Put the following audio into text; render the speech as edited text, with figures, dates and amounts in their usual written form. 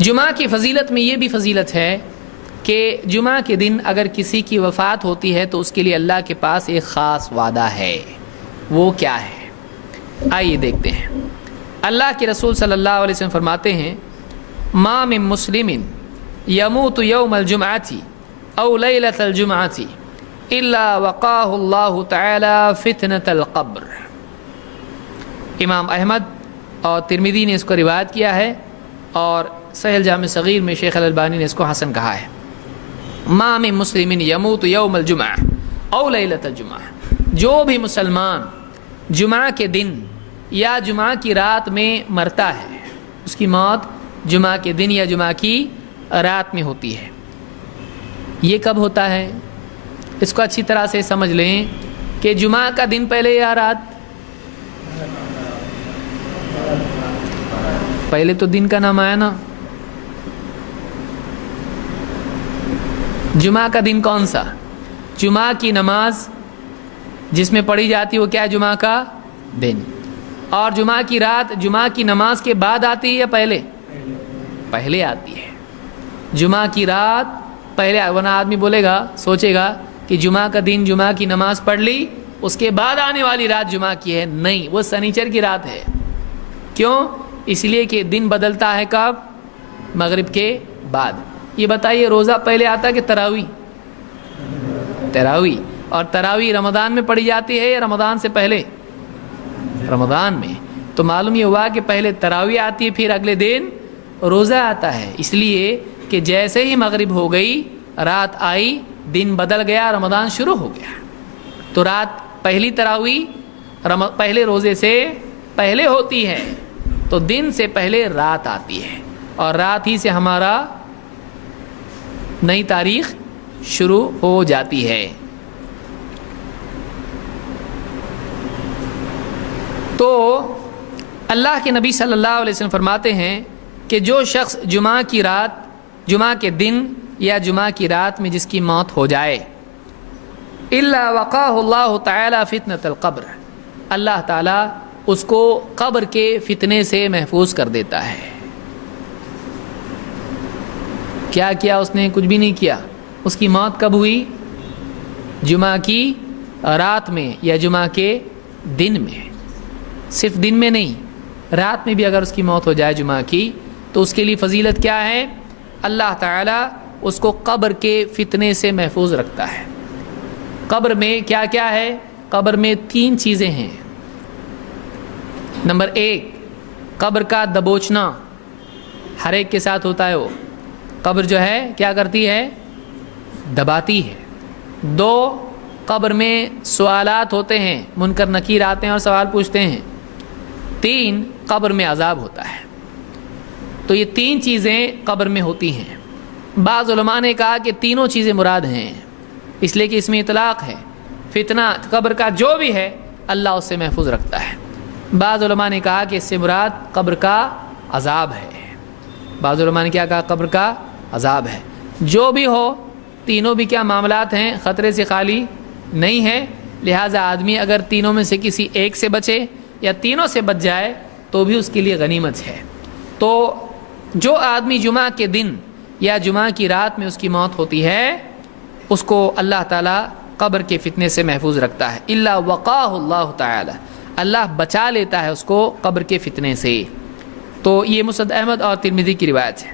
جمعہ کی فضیلت میں یہ بھی فضیلت ہے کہ جمعہ کے دن اگر کسی کی وفات ہوتی ہے تو اس کے لیے اللہ کے پاس ایک خاص وعدہ ہے. وہ کیا ہے؟ آئیے دیکھتے ہیں. اللہ کے رسول صلی اللہ علیہ وسلم فرماتے ہیں ما من مسلم یموت یوم الجمعۃ او لیلۃ الجمعۃ الا وقاه اللہ تعالی فتنۃ القبر. امام احمد اور ترمذی نے اس کو روایت کیا ہے اور صحیح الجامع صغیر میں شیخ الالبانی نے اس کو حسن کہا ہے. ما من مسلم یموت یوم الجمعہ او لیلۃ الجمعہ، جو بھی مسلمان جمعہ کے دن یا جمعہ کی رات میں مرتا ہے، اس کی موت جمعہ کے دن یا جمعہ کی رات میں ہوتی ہے. یہ کب ہوتا ہے؟ اس کو اچھی طرح سے سمجھ لیں کہ جمعہ کا دن پہلے یا رات؟ پہلے تو دن کا نام آیا نا. جمعہ کا دن کون سا؟ جمعہ کی نماز جس میں پڑھی جاتی ہے وہ کیا ہے؟ جمعہ کا دن. اور جمعہ کی رات جمعہ کی نماز کے بعد آتی ہے یا پہلے؟ پہلے آتی ہے. جمعہ کی رات پہلے، ورنہ آدمی بولے گا، سوچے گا کہ جمعہ کا دن جمعہ کی نماز پڑھ لی اس کے بعد آنے والی رات جمعہ کی ہے. نہیں، وہ سنیچر کی رات ہے. کیوں؟ اس لیے کہ دن بدلتا ہے کب؟ مغرب کے بعد. یہ بتائیے روزہ پہلے آتا ہے کہ تراویح؟ تراویح. اور تراویح رمضان میں پڑھی جاتی ہے یا رمضان سے پہلے؟ رمضان میں. تو معلوم یہ ہوا کہ پہلے تراویح آتی ہے پھر اگلے دن روزہ آتا ہے. اس لیے کہ جیسے ہی مغرب ہو گئی، رات آئی، دن بدل گیا، رمضان شروع ہو گیا. تو رات پہلی تراویح پہلے روزے سے پہلے ہوتی ہے، تو دن سے پہلے رات آتی ہے اور رات ہی سے ہمارا نئی تاریخ شروع ہو جاتی ہے. تو اللہ کے نبی صلی اللہ علیہ وسلم فرماتے ہیں کہ جو شخص جمعہ کی رات، جمعہ کے دن یا جمعہ کی رات میں جس کی موت ہو جائے، الا وقاه اللہ تعالی فتنۃ القبر، اللہ تعالیٰ اس کو قبر کے فتنے سے محفوظ کر دیتا ہے. کیا کیا اس نے؟ کچھ بھی نہیں کیا. اس کی موت کب ہوئی؟ جمعہ کی رات میں یا جمعہ کے دن میں. صرف دن میں نہیں، رات میں بھی اگر اس کی موت ہو جائے جمعہ کی تو اس کے لیے فضیلت کیا ہے؟ اللہ تعالیٰ اس کو قبر کے فتنے سے محفوظ رکھتا ہے. قبر میں کیا کیا ہے؟ قبر میں 3 چیزیں ہیں. نمبر 1، قبر کا دبوچنا ہر ایک کے ساتھ ہوتا ہے. وہ قبر جو ہے کیا کرتی ہے؟ دباتی ہے. 2، قبر میں سوالات ہوتے ہیں، منکر نکیر آتے ہیں اور سوال پوچھتے ہیں. 3، قبر میں عذاب ہوتا ہے. تو یہ 3 چیزیں قبر میں ہوتی ہیں. بعض علماء نے کہا کہ تینوں چیزیں مراد ہیں، اس لیے کہ اس میں اطلاق ہے. فتنہ قبر کا جو بھی ہے اللہ اس سے محفوظ رکھتا ہے. بعض علماء نے کہا کہ اس سے مراد قبر کا عذاب ہے. بعض علماء نے کیا کہا؟ قبر کا عذاب ہے. جو بھی ہو، تینوں بھی کیا معاملات ہیں؟ خطرے سے خالی نہیں ہے. لہٰذا آدمی اگر تینوں میں سے کسی ایک سے بچے یا تینوں سے بچ جائے تو بھی اس کے لیے غنیمت ہے. تو جو آدمی جمعہ کے دن یا جمعہ کی رات میں اس کی موت ہوتی ہے، اس کو اللہ تعالیٰ قبر کے فتنے سے محفوظ رکھتا ہے. الا وقاه اللہ تعالی، اللہ بچا لیتا ہے اس کو قبر کے فتنے سے. تو یہ مسند احمد اور ترمذی کی روایت ہے.